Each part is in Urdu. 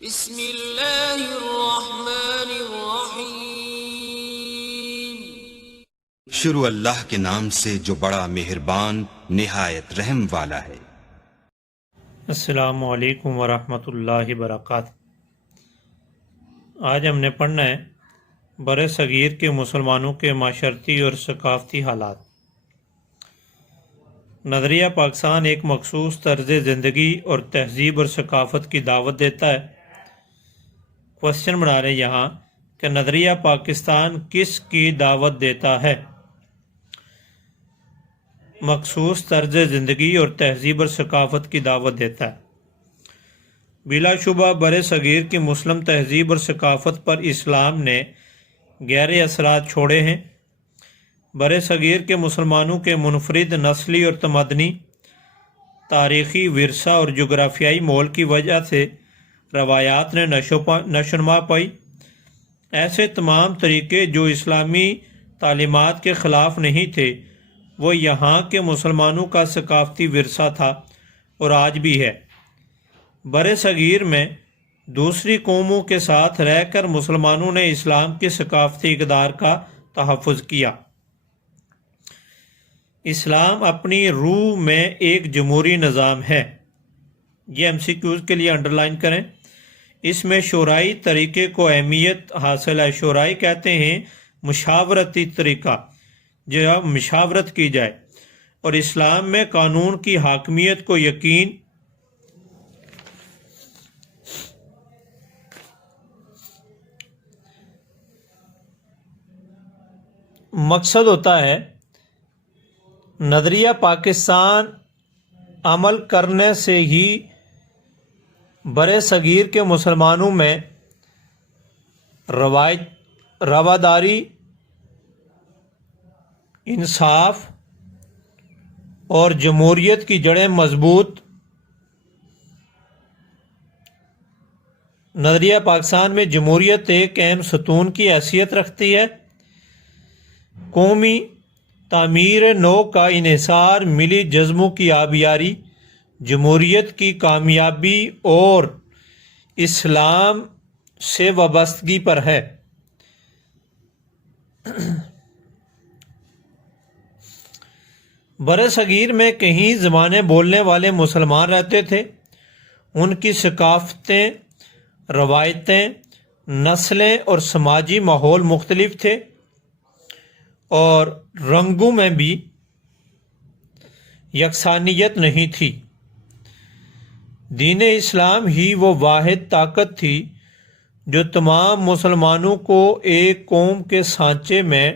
بسم اللہ الرحمن الرحیم۔ شروع اللہ کے نام سے جو بڑا مہربان نہایت رحم والا ہے۔ السلام علیکم ورحمۃ اللہ وبرکاتہ۔ آج ہم نے پڑھنا ہے بر صغیر کے مسلمانوں کے معاشرتی اور ثقافتی حالات۔ نظریہ پاکستان ایک مخصوص طرز زندگی اور تہذیب اور ثقافت کی دعوت دیتا ہے۔ کوشچن بنا رہے ہیں یہاں کہ نظریہ پاکستان کس کی دعوت دیتا ہے؟ مخصوص طرز زندگی اور تہذیب اور ثقافت کی دعوت دیتا ہے۔ بلا شبہ بر صغیر کی مسلم تہذیب اور ثقافت پر اسلام نے گہرے اثرات چھوڑے ہیں۔ بر صغیر کے مسلمانوں کے منفرد نسلی اور تمدنی تاریخی ورثہ اور جغرافیائی مول کی وجہ سے روایات نے نشوونما پائی۔ ایسے تمام طریقے جو اسلامی تعلیمات کے خلاف نہیں تھے وہ یہاں کے مسلمانوں کا ثقافتی ورثہ تھا اور آج بھی ہے۔ بر صغیر میں دوسری قوموں کے ساتھ رہ کر مسلمانوں نے اسلام کی ثقافتی اقدار کا تحفظ کیا۔ اسلام اپنی روح میں ایک جمہوری نظام ہے۔ یہ MCQs کے لیے انڈرلائن کریں۔ اس میں شورائی طریقے کو اہمیت حاصل ہے۔ شورائی کہتے ہیں مشاورتی طریقہ، جو مشاورت کی جائے، اور اسلام میں قانون کی حاکمیت کو یقین مقصد ہوتا ہے۔ نظریہ پاکستان عمل کرنے سے ہی بر صغیر کے مسلمانوں میں رواداری، انصاف اور جمہوریت کی جڑیں مضبوط۔ نظریہ پاکستان میں جمہوریت ایک اہم ستون کی حیثیت رکھتی ہے۔ قومی تعمیر نو کا انحصار ملی جذبوں کی آبیاری، جمہوریت کی کامیابی اور اسلام سے وابستگی پر ہے۔ بر صغیر میں کئی زبانیں بولنے والے مسلمان رہتے تھے۔ ان کی ثقافتیں، روایتیں، نسلیں اور سماجی ماحول مختلف تھے، اور رنگوں میں بھی یکسانیت نہیں تھی۔ دین اسلام ہی وہ واحد طاقت تھی جو تمام مسلمانوں کو ایک قوم کے سانچے میں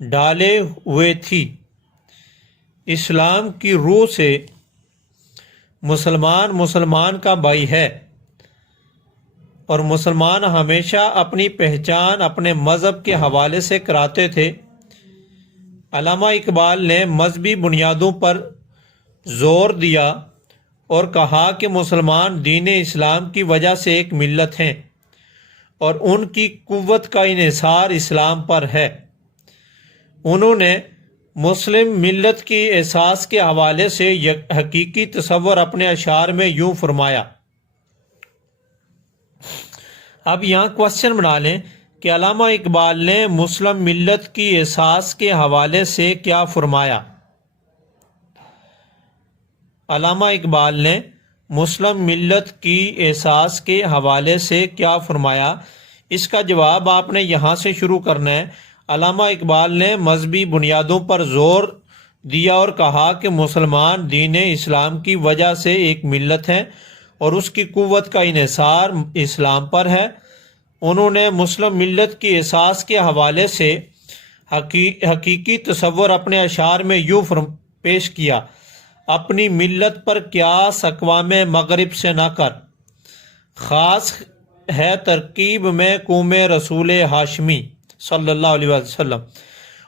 ڈالے ہوئے تھی۔ اسلام کی روح سے مسلمان کا بھائی ہے، اور مسلمان ہمیشہ اپنی پہچان اپنے مذہب کے حوالے سے کراتے تھے۔ علامہ اقبال نے مذہبی بنیادوں پر زور دیا اور کہا کہ مسلمان دین اسلام کی وجہ سے ایک ملت ہیں اور ان کی قوت کا انحصار اسلام پر ہے۔ انہوں نے مسلم ملت کی احساس کے حوالے سے حقیقی تصور اپنے اشعار میں یوں فرمایا۔ اب یہاں کوشچن بنا لیں کہ علامہ اقبال نے مسلم ملت کی احساس کے حوالے سے کیا فرمایا؟ علامہ اقبال نے مسلم ملت کی احساس کے حوالے سے کیا فرمایا؟ اس کا جواب آپ نے یہاں سے شروع کرنا ہے۔ علامہ اقبال نے مذہبی بنیادوں پر زور دیا اور کہا کہ مسلمان دین اسلام کی وجہ سے ایک ملت ہیں اور اس کی قوت کا انحصار اسلام پر ہے۔ انہوں نے مسلم ملت کی احساس کے حوالے سے حقیقی تصور اپنے اشعار میں یوں پیش کیا۔ اپنی ملت پر قیاس اقوام مغرب سے نہ کر، خاص ہے ترکیب میں قوم رسول ہاشمی صلی اللہ علیہ وسلم۔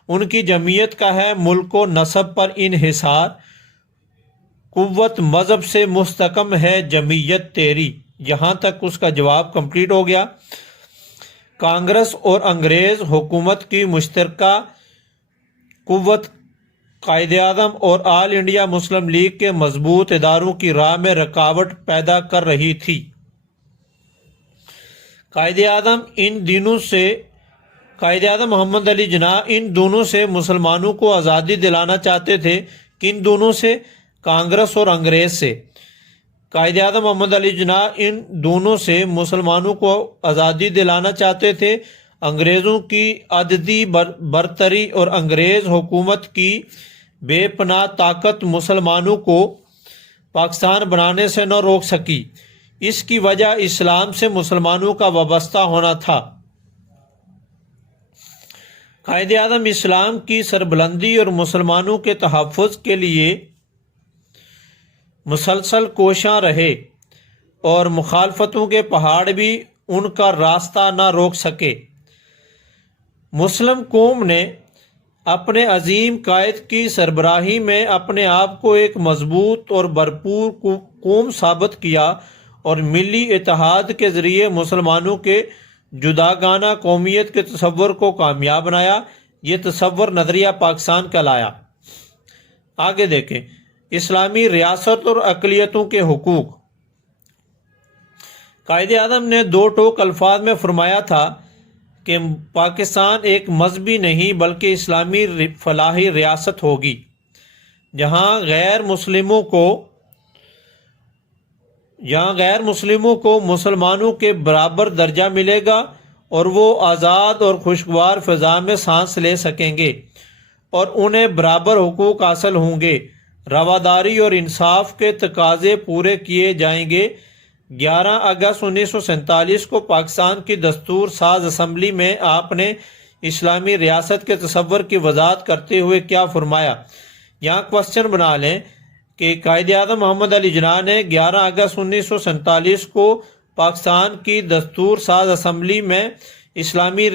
ان کی جمعیت کا ہے ملک و نسب پر انحصار، قوت مذہب سے مستحکم ہے جمعیت تیری۔ یہاں تک اس کا جواب کمپلیٹ ہو گیا۔ کانگریس اور انگریز حکومت کی مشترکہ قوت قائد اعظم اور آل انڈیا مسلم لیگ کے مضبوط اداروں کی راہ میں رکاوٹ پیدا کر رہی تھی۔ قائد اعظم محمد علی جناح ان دونوں سے مسلمانوں کو آزادی دلانا چاہتے تھے. کن دونوں سے؟ کانگریس اور انگریز سے. قائد اعظم محمد علی جناح ان دونوں سے مسلمانوں کو آزادی دلانا چاہتے تھے. انگریزوں کی عددی برتری اور انگریز حکومت کی بے پناہ طاقت مسلمانوں کو پاکستان بنانے سے نہ روک سکی. اس کی وجہ اسلام سے مسلمانوں کا وابستہ ہونا تھا. قائد اعظم اسلام کی سربلندی اور مسلمانوں کے تحفظ کے لیے مسلسل کوشاں رہے اور مخالفتوں کے پہاڑ بھی ان کا راستہ نہ روک سکے. مسلم قوم نے اپنے عظیم قائد کی سربراہی میں اپنے آپ کو ایک مضبوط اور بھرپور قوم ثابت کیا اور ملی اتحاد کے ذریعے مسلمانوں کے جداگانہ قومیت کے تصور کو کامیاب بنایا. یہ تصور نظریہ پاکستان کہلایا. آگے دیکھیں، اسلامی ریاست اور اقلیتوں کے حقوق. قائد اعظم نے دو ٹوک الفاظ میں فرمایا تھا کہ پاکستان ایک مذہبی نہیں بلکہ اسلامی فلاحی ریاست ہوگی، جہاں غیر مسلموں کو مسلمانوں کے برابر درجہ ملے گا اور وہ آزاد اور خوشگوار فضا میں سانس لے سکیں گے اور انہیں برابر حقوق حاصل ہوں گے. رواداری اور انصاف کے تقاضے پورے کیے جائیں گے. 11 اگست 1947 کو پاکستان کی دستور ساز اسمبلی میں آپ نے اسلامی ریاست کے تصور کی وضاحت کرتے ہوئے کیا فرمایا؟ یہاں کوشچن بنا لیں کہ قائد اعظم محمد علی جناح نے 11 اگست 1947 کو پاکستان کی دستور ساز اسمبلی میں اسلامی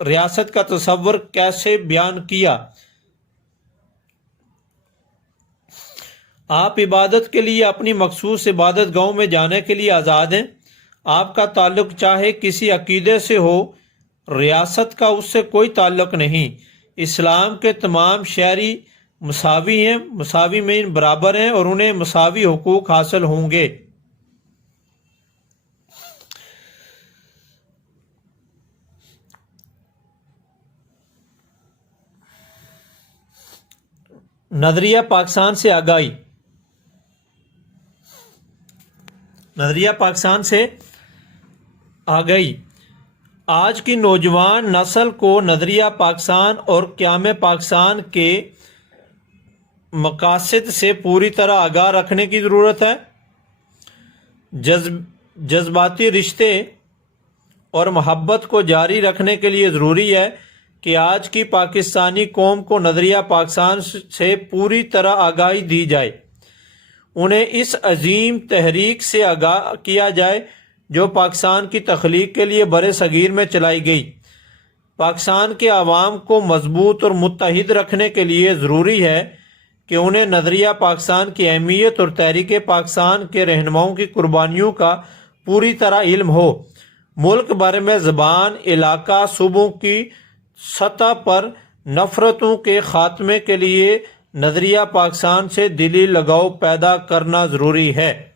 ریاست کا تصور کیسے بیان کیا؟ آپ عبادت کے لیے اپنی مخصوص عبادت گاہوں میں جانے کے لیے آزاد ہیں. آپ کا تعلق چاہے کسی عقیدے سے ہو، ریاست کا اس سے کوئی تعلق نہیں. اسلام کے تمام شہری مساوی ہیں، مساوی میں برابر ہیں اور انہیں مساوی حقوق حاصل ہوں گے. نظریہ پاکستان سے آگاہی. نظریہ پاکستان سے آگاہی. آج کی نوجوان نسل کو نظریہ پاکستان اور قیام پاکستان کے مقاصد سے پوری طرح آگاہ رکھنے کی ضرورت ہے. جذباتی رشتے اور محبت کو جاری رکھنے کے لیے ضروری ہے کہ آج کی پاکستانی قوم کو نظریہ پاکستان سے پوری طرح آگاہی دی جائے. انہیں اس عظیم تحریک سے آگاہ کیا جائے جو پاکستان کی تخلیق کے لیے برِ صغیر میں چلائی گئی. پاکستان کے عوام کو مضبوط اور متحد رکھنے کے لیے ضروری ہے کہ انہیں نظریہ پاکستان کی اہمیت اور تحریک پاکستان کے رہنماؤں کی قربانیوں کا پوری طرح علم ہو. ملک بھر میں زبان، علاقہ، صوبوں کی سطح پر نفرتوں کے خاتمے کے لیے نظریہ پاکستان سے دلی لگاؤ پیدا کرنا ضروری ہے.